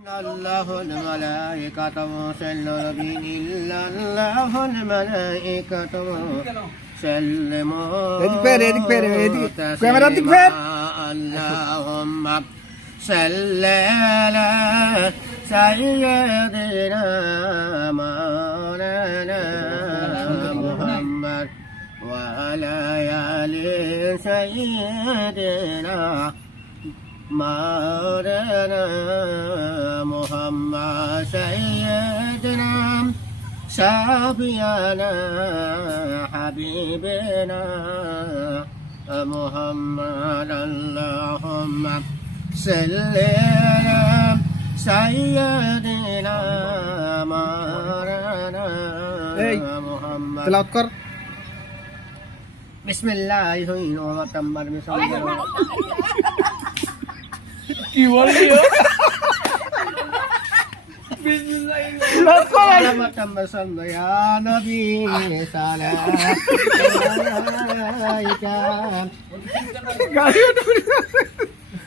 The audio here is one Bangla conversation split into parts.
الله الملائكة يصلون الله الملائكة سلموا اللهم صل على سيدنا مولانا محمد وعلى آل سيدنا مولانا محمد سيدنا شافينا حبيبنا محمد اللهم صل على سيدنا مولانا محمد بسم الله الرحمن الرحيم কি বললি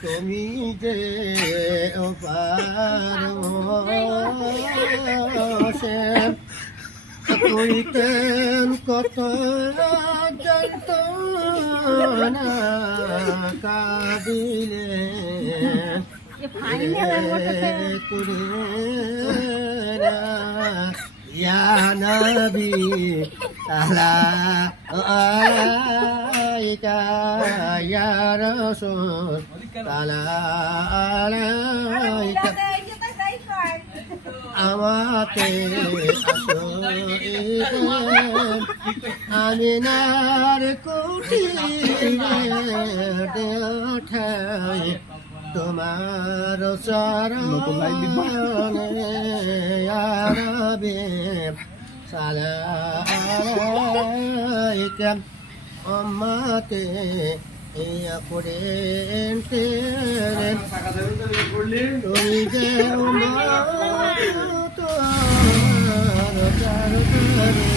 তুমি যে কইতেন কত জানত না কাবিলে Ya Nabi Alaika Ya Rasul Alaika Amate Asoikan Aminar Kutire Deothai তোমার চরণে ইয়া রাব্বি সালাইকা উম্মতে ইয়া কুরেন্তে তুমি যে উম্মত চরণে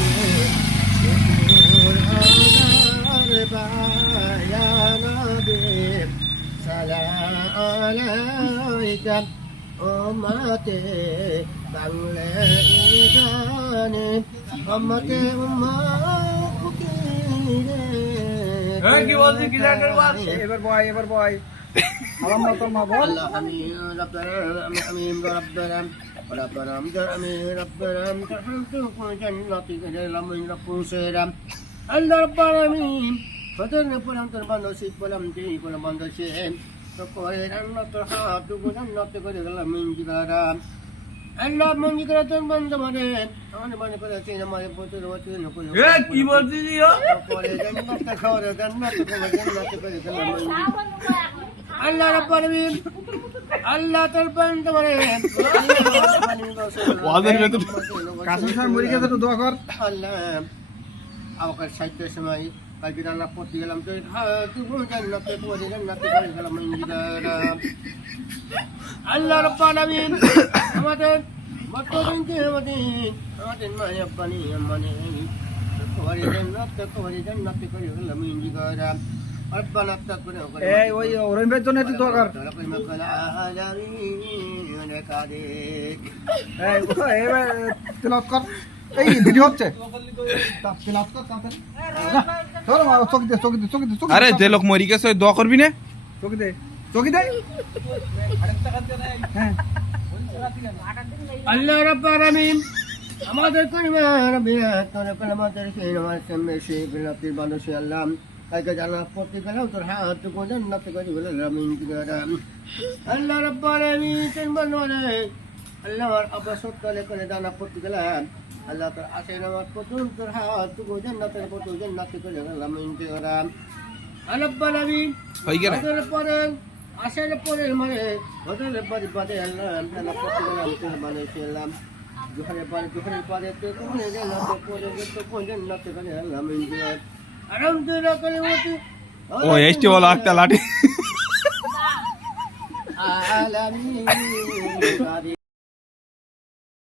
ইয়া রাব্বি সালাইকা উম্মতে বাংলাদেশে উম্মতে উম্মতে কি বলছিস কি জায়গা করব এবার বয় আমার মত মা বল আল্লাহ আমি রব্বানা আমি রব্বানা তাহতু জান্নাতি কালাম রাব্বুসারাম আল্লাহ রব্বানা আমি ফজর পড়াম তোর বন্ধ শীত পড়াম তুই পড়াম বন্ধ সে তো করে রান্না তোর হাত দুগু জান্নাত করে গেলাম মিঞ্জিকারাম আল্লাহ মিঞ্জিকারা তোর বন্ধ মানে আমার মনে করে আছে আমার পুত্র বচন করে কি বলছিস করে জান্নাত খাওয়া জান্নাত করে গেলাম আল্লাহ রাব্বুল আলামিন আল্লাহ তোর বন্ধ মানে ওয়াজের ভেতর কাসম স্যার মরে গেছে তো দোয়া কর আল্লাহ আমাকে সাহিত্যের সময় কালকে রান্না করতে গেলাম তো জান্নাতে পড়ে জান্নাতে করে গেলাম মিঞ্জিকারাম আল্লাহ রাব্বুল আলামিন আমাদের বর্তমানকে আমাদের মায়া পানি মানে করে জান্নাতে করে গেলাম মিঞ্জিকারাম ربنا تقبل এই ওই ওরের জন্য একটু দোয়া কর এই এবার তেলাওয়াত কর এই ভিডিও হচ্ছে তেলাওয়াত কর তাড়াতাড়ি ধর মার চোখ দে আরে যে লোক মরি গেছে দোয়া করবি না চোখ দে হ্যাঁ আল্লাহ রাব্বুল আলামিন আমাদের পরিবার বিরাট করে আমাদের সেই নামাজ সামনে সেই বিলাতির মানুষ আল্লাহ কালকে জানা পড়তে গেলাম তোর হাত টুকু জান্নাতে করে গেলাম মিঞ্জিকারাম আল্লাহ রাব্বুল আলামিন তিন বন্ধনে আল্লাহ আব্বা সত্তরে করে জানা পড়তে গেলাম আল্লাহ তোর আসে নামাজ পড়তুন তোর হাত টুকু জান্নাতে করে গেলাম মিঞ্জিকারাম আল্লাহ রাব্বুল আলামিন হই গেল পরে আসের পরে মানে হোটেলের পরে বাদে আল্লাহ জানা পড়তে গেলাম তোর মানে ছিলাম দুপুরের পরে তো কোন জান্নাতে পড়ে তো কোন জান্নাতে করে গেলাম মিঞ্জিকারাম আলহামদুলিল্লাহ করে মতি ও এসটি বলো একটা লাঠি আলামিন